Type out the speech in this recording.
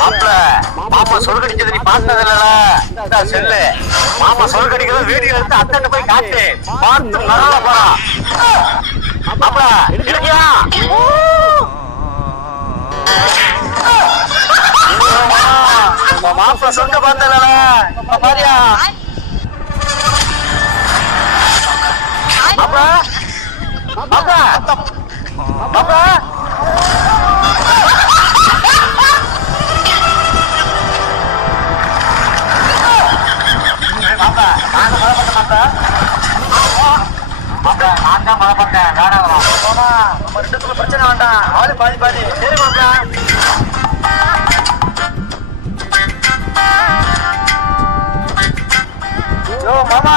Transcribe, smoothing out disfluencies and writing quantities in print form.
மாப்பிள மாமா சொல்கடிக்கிறது நீ பார்த்தது இல்ல செல்லு. மாமா சொல்கடிக்கிறது வீடியோ எடுத்து அத்தனை போய் காட்டு பார்த்து நல்லா போறான். மாப்பிள இருக்கியா? மாப்பிள சொல்லிட்டு பார்த்தல பாரியா மாப்பிள மாப்பிள மாப்பிள பிரச்சனை வேண்டாம். ஆளு பாதி பாதி. சரி மாப்பிள. மாமா